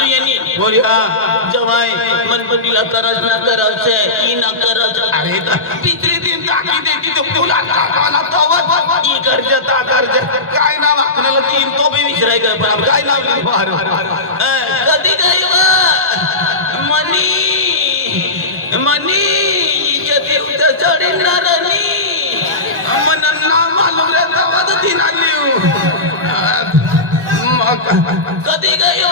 यांनी बोलिया जवाय गणपतीला करज ना करज ई ना करज अरे पितरी दिन टाकी देती तो तुला काकाला तवत. ई कर्ज ता कर्ज काय नाव आपल्याला तीन तो बी विसराय का पण काय नाव? अं, कधी काय मनी मनी इज्जती उतर चढणार मन नाव मालूम रे तवत दिन आली कधी गई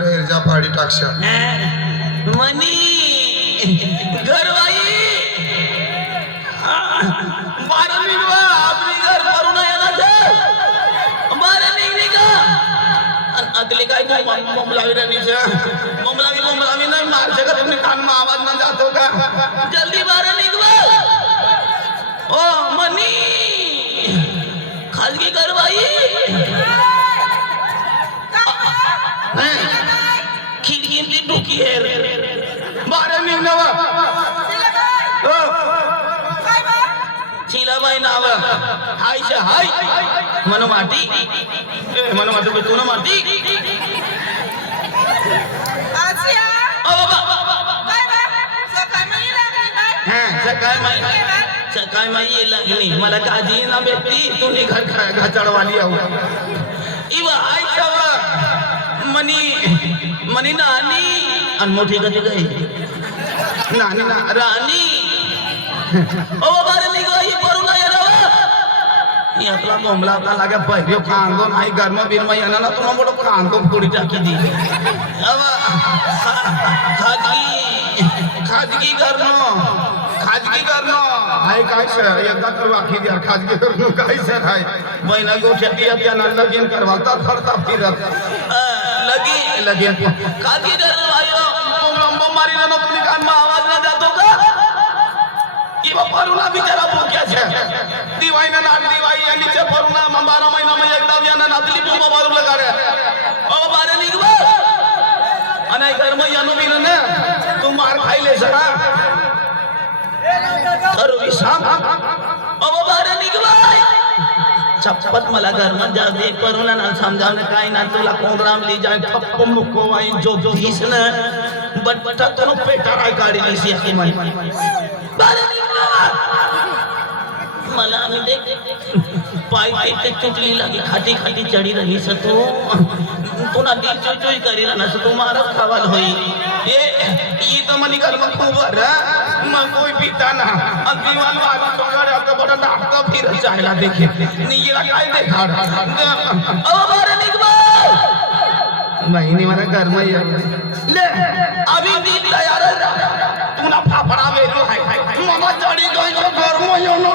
बेकार आहे रे जा पाडी टाकशा मनी घरवाई बारा निघवा आपली घर करू नये ना ते बारा निघली का। अन आतली काय काय बोंबलावी राणीच्या बोंबलावी बोंबलावी नाही मारशे का तुम्ही कान आवाज ना जातो का जल्दी बारा निघवा ओ मनी खाजगी घरवाई खिडकीतली टोकी आहे बारा निघणं शिलाबाई नाव हाय हाय मन माटी। मन माटी तू ना? हा सकाळ माई। सकाळ माई ये लागली मला काजी ना भेटती तुम्ही घर घाचडवाली आहो इवा शवा मनी मनी नानी। आणि मोठी कधी गई नानी ना राणी ओ बारे निघो ही परू नाही रवा ही आपला बोंबला आपला लागे पहिलो कांदो नाही गरम बिरम येणार ना तुला मोठं कांदो पुढे टाकी दी अवा खाजगी खाजगी करणं खाजगी करणं हाय काय सर एकदा तर वाकी द्या खाजगी करून काय सर हाय महिना गोठ्यात त्यांना लगीन करवाता खडता फिरत लगी लगीन खाजगी करणं आयो लंब मारीला ना तुम्ही कानमा आवाज ना जातो का किंवा परुणा बिचारा भोक्या છે. दिवाळी ना नाट दिवाळी आणि चे परुणा मग बारा महिना मग एकदा यानं नातली बुंबा मारून लगाड्या अहो बारे निघवा आणि कर्म यानो बिन ना तू मार खायले सरा खरं विसाम अहो बारे निघवा चप्पत मला घरमन जाऊ दे परुणा ना समजावणं काय ना तुला कोण रामली जाय ठप्प मुक्को वाई जो जो हिस ना बट बटा तो पेटा राय काढली सी की माई बारे निघवा मला आम्ही देख पाय पाय ते तुटली लागी खाटी खाटी चढी रही सतो पुन्हा ती चोय चोय करी ना तू मारत खावाल होई. ए ई तर मनी कर मग खूप मग कोई पिता ना आणि दिवाल वाली चोकडे आता बडा नाटक फिर जायला देखे नीला काय देखाड ओ बारे निघवा बहिणी मला कर्म ले अभी नीट तयार है तू ना फाफड़ा वेलो है ममा चढ़ी गई तो घर में यो नो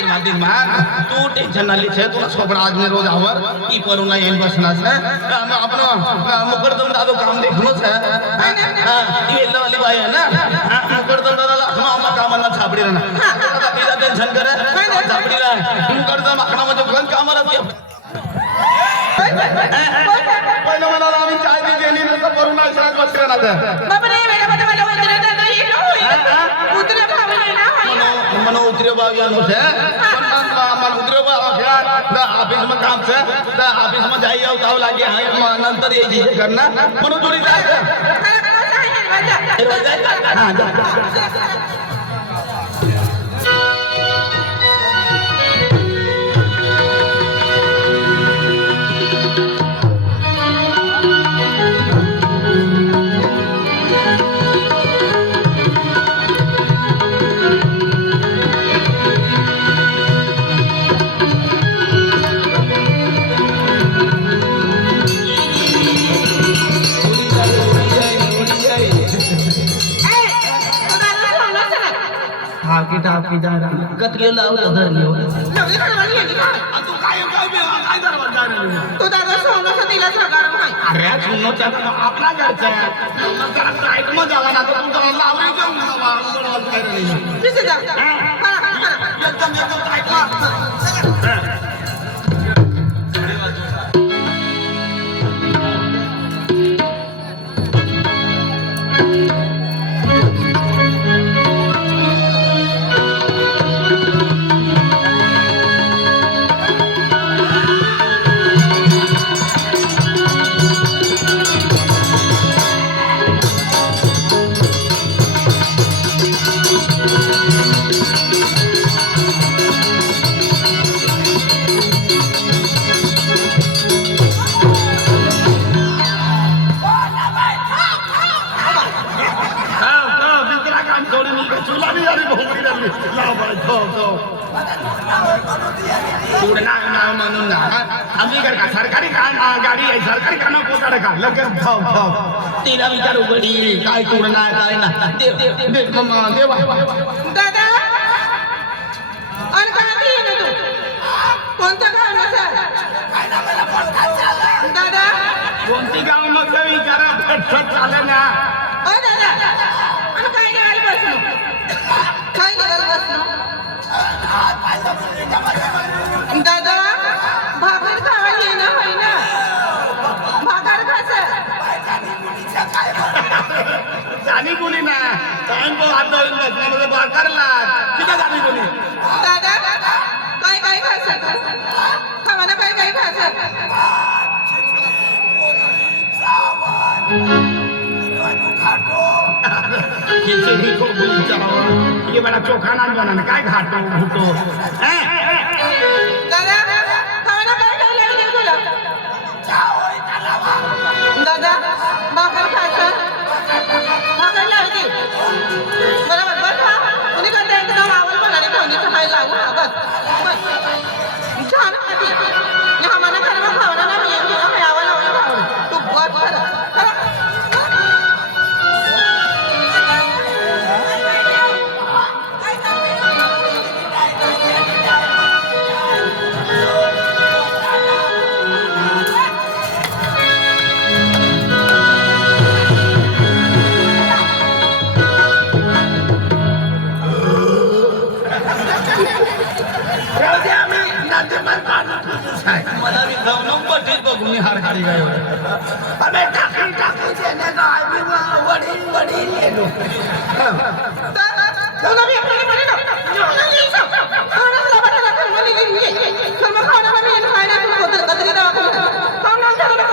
देणं फिरी कोणाचं तो गाली की दिनमा दिनमा तू छे तुला सोबडा आज में रोज आवर। ई परू ना येईल बसना छे हम अपनो मुकरदम दादो काम देखनो छे हां ये लो वाली भाई है ना? मुकरदम दादा हम हम काम ना छापडी ना दादा बिना टेन्शन करे छापडी ना मुकरदम आखना म्हणजे कोण काम राहते पहिलं म्हणाला आम्ही चाय बी गेली ना तर परू ना शाळेत बसले ना मनो मनो उतरे बाविया नो छे मन उतरे बाविया द ऑफिस में काम छे द ऑफिस में जाई आउ ताव लागे हां नंतर ये चीज करना मनो जोड़ी टाकी जायला कत्री लावलं का? तू काय काय दरवाजा जायला तो दादा सोनं दिलाच रगार नाही. अरे सुनोच्या आपला घरचा ऐक मग जावा ना तर तुमचा लावणी जाऊन जावा दरवाजा जायला नाही. पुढे नाव नाव म्हणून आम्ही कर का सरकारी का गाडी आहे सरकारी का ना पोटाड का? लगेच ठेव ठेव तिला विचारू गडी काय कुड नाही काय ना? दे दे दे मग देवा. दादा! आणि का ये ना तू? कोणतं गाव नसेल दादा! कोणती गाव मग? विचारा चालेल ना. दादा भाकर खावा ये ना होय ना भाकर खास जाणी बोली ना टाइम को हात धरून बसल्यामध्ये बाकारला किती जाणी बोली दादा काय काय खास खावा ना काय काय खास खिचडी को बोली चलावा ये बड़ा चोखा नाम बनना काय घाट होतो दादा काय हो, भाकर खायचं भाकर लावते बरोबर बस हा. कुणी करता येतं ना वावल खायला लागू हा बस बस. छान खाते. बघून हार खाली काय अबे टाकून टाकून देणे काय बी वडील वडील येलो तुला मी आपल्याला म्हणे ना तुला मी सांग खाणं तुला बटाटा खाणं मला नाही काय नाही कदर कदरी दवाखाना खाणं खाणं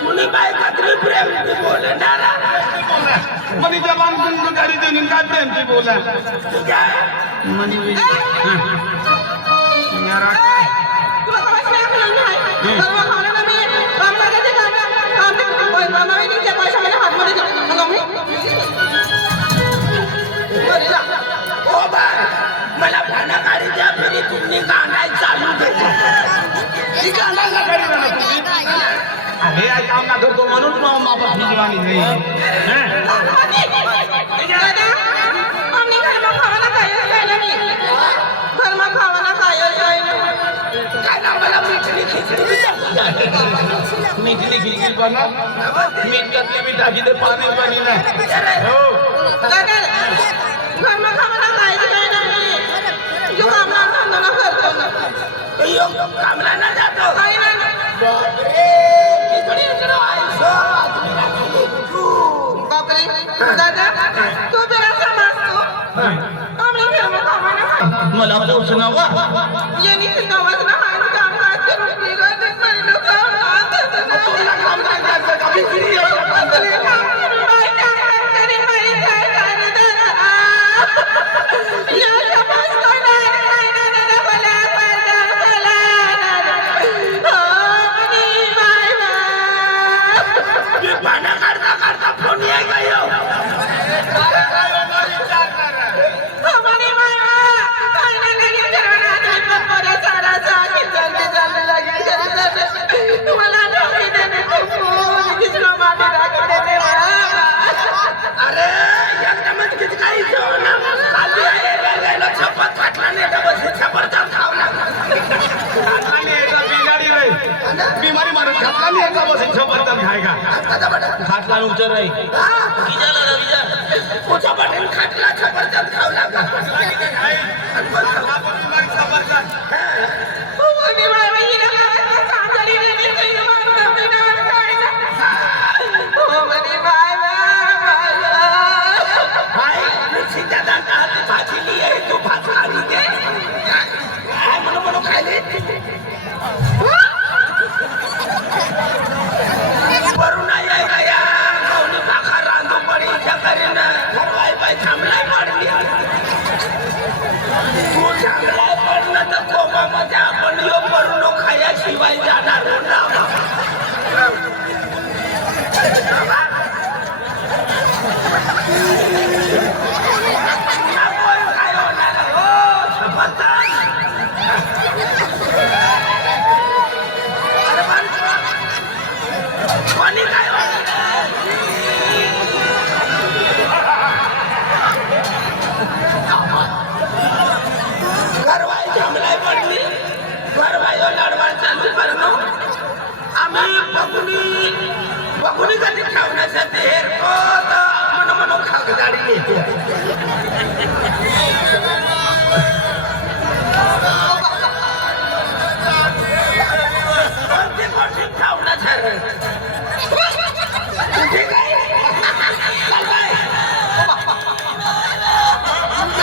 कुणी बाय कात्री प्रेम मनी जवान काय प्रेमची बोला मनी तुला कवाच नाही आपल्याला नाही तर मग खाणं ना मी काम लागायचे काम काम ते कमाईच्या पैशामध्ये हातमध्ये देतो मग मी बरं जा. ओ बाय मला भांडा गाडी द्या फिरी तुम्ही गाणाय चालू देतो ही गाणं गाडी म्हणा अरे आई काम ना करतो म्हणून मग मापा फिजवानी नाही मिठली खिचडी बना मीठ घातले मी टाकी ते पाणी पाणी नाही हो कामला ना करतो ना यो कामला ना जातो काय ना खिचडी इकडं आयसो बापरे दादा तो जरा समजतो मला पोचना वा यांनी नवाज ना हात काम काय करून निघत पडलो तुला का काम काय करायचं का भिकारी आहे का काम करायचं? मी भांडा काढता काढता फोन ये गयो सारा बिमारी मारत इच्छा पडतात काय का खाटला उचल राही विजाला ना विजा पोचा पाटील खाटला छपरच्यात खाऊ लागला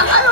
I don't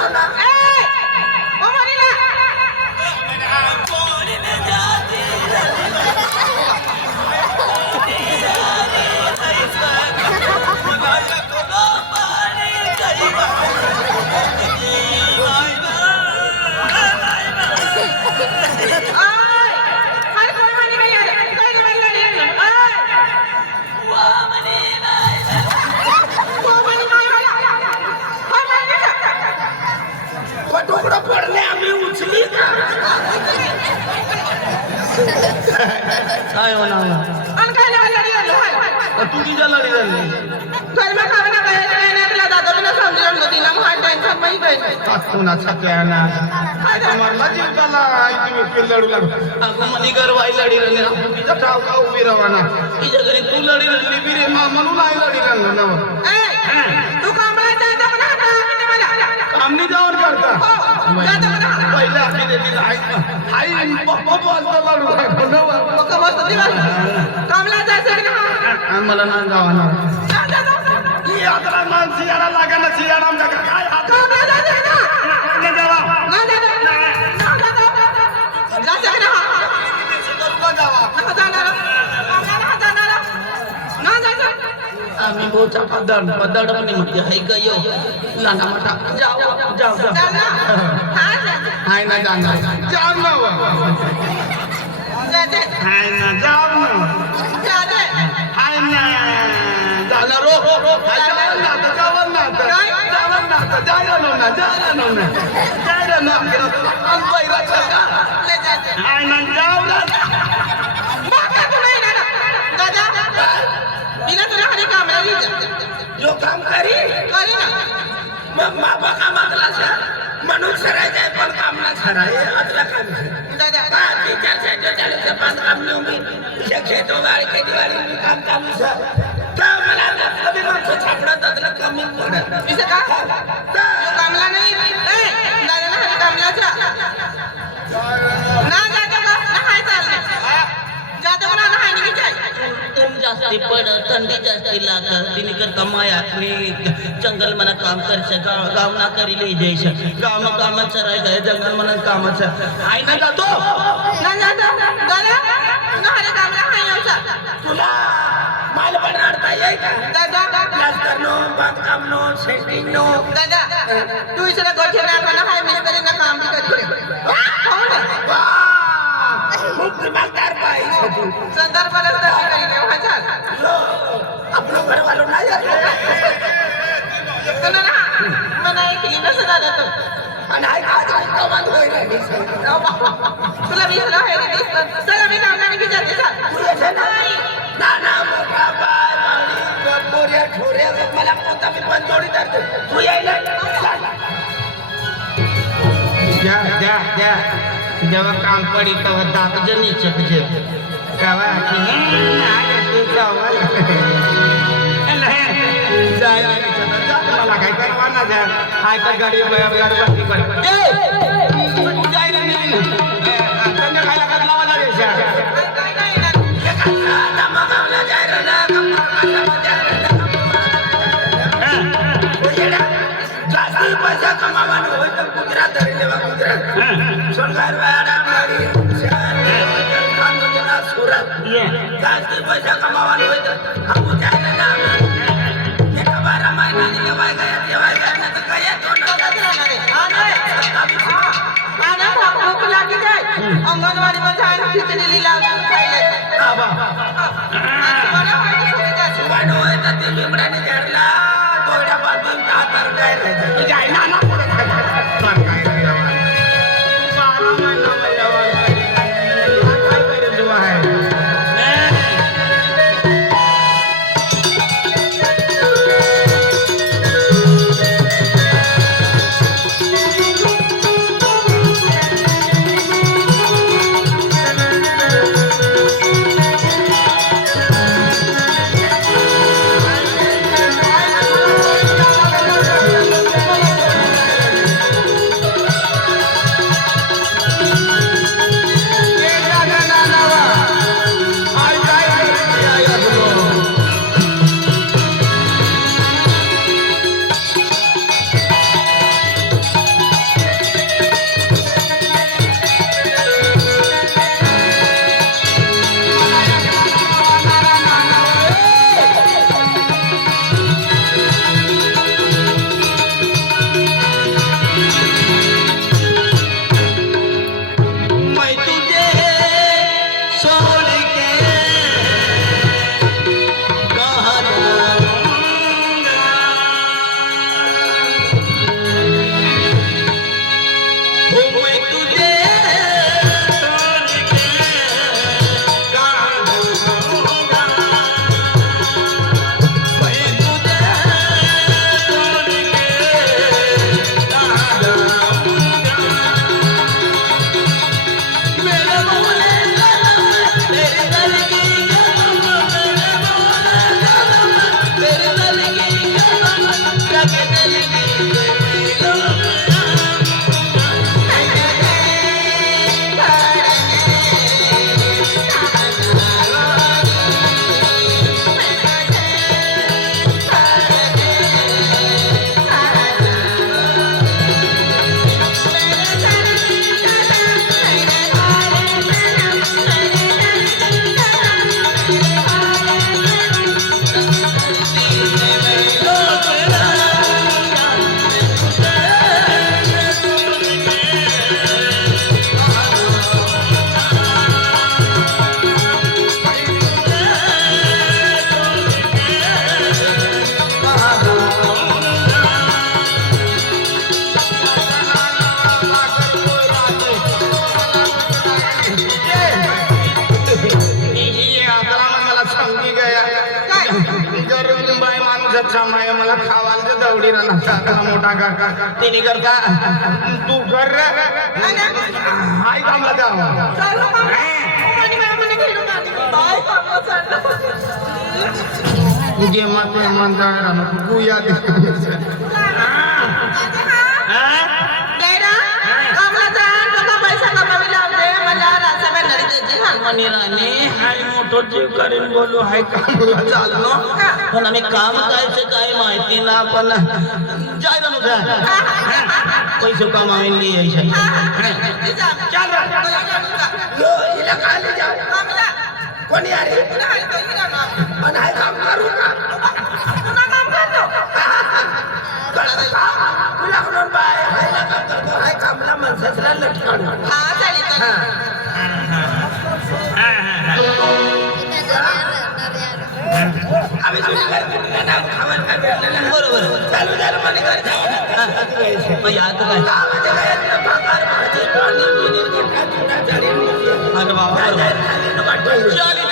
काय म्हणा अन काय नाही लढी हाय तू लढी झाली कर्म काय नाही नाही दादा बिना समजून होती ना मग टेन्शन काय मरला जीव तुम्ही लढू लागला अगं मनी घर वाई लढी राहिली तिचा ठाव का? उभी तिच्या घरी तू लढी राहिली बी रे मा म्हणून आई लढी ना ए तू कामाला आता आम्ही जाऊन करता. हो जाता म्हणा पहिला आम्ही दिली आई. आई पप्पा बोलता लढू लागलो ना मग मस्त दिवस कामला जायचं ना आम्हाला ना यात्रा मान लागा ना सियारा आमच्या काय बोचा पदड पदड पण म्हणजे हाय का यो नाना मोठा जाऊ जाऊ जाऊ जा ना हा जा हाय ना जाणार जाऊ ना हाय ना जाऊ ना हाय ना जाणार रो जाऊ ना जाऊ ना जाऊ ना जाऊ ना ना जाऊ ना अन पहिला सका ले जा जा हाय ना जाऊ ना बाका तू नाही ना जा जा बिना तुला हरी कामला घे जो काम करी करी ना मग बाबा कामातला सर म्हणून सरायचं आहे पण काम ना सराय असला काम जा तीन चार पाच काम नेऊ मी खेतीवाडी काम चालू सर तर मला कमी माणसं सापडत कमी पडत विसे का? कामला नाही दादा ना कामला जा ना जातो का? ना हाय चालणे ना हाय ऊन जास्ती पड थंडी जास्ती लागत तिने करता मायात मी जंगल मना काम करश गाव ना करी ले जैश गाव में काम चराय गए जंगल मना काम आई ना जातो. ना दादा कामला हाय तुला माल का? दादा. प्लास्टर नो बांधकाम नो सेंटिंग नो. दादा तू इसरा गोठे ना हाय मिस्त्री ना काम भी करी हो? ना! खूप दिमागदार पाहिजे तू संदर्भ लग करी दे हजार लो, आपलं घर वालो नाही आहे. तो ना मना ऐकली नसं दादा तो आणि आई आज आई कमाल होईल आणि सगळं. तुला मी तुला हे दिसत चला मी कामला निघी जाते तू चल येते ना? नाना मोठा बाय बावडी पोऱ्या ठोऱ्या मला कोणता मी पण जोडी धरते तू यायला चल. द्या द्या द्या जेव्हा काम पडी तेव्हा दात जनीचे गावा की आहे પૈસા કમાવાનું હોય તો ગુજરાત ધરી લેવા ગુજરાત સોનગારવાડા મારી સુરત કાંતિ પૈસા કમાવાનું હોય તો આ ગુજરાત નામ તમારા માયના ની કમાઈ ગયા કહેવાય ગયા ને તો કહીએ તો આને આને ભૂખ લાગી જાય અંગણવાડીમાં જાય ખીચડી લીલા जा, लावते. मला रासाबाई नडी द्यायची हनुमानी राणी. हाय मोठो जीव करीन बोलू. हाय कामला चाललो. पण आम्ही काम करायचं काय माहिती ना पण जाय ना तुझा पैसे कमावीन यायचे जा. चाल लो हिला खाली जाऊ कामला. कोणी अरे तुला हाय पैसे नाव खावण. बरोबर चालू झालं म्हणे घरी जाऊ. मग आता काय गावाच्या गायातलं भाकर, भाजी, पाणी, बिणी, गोठा, चुना, झाडी, मुली. अरे बाबा बरोबर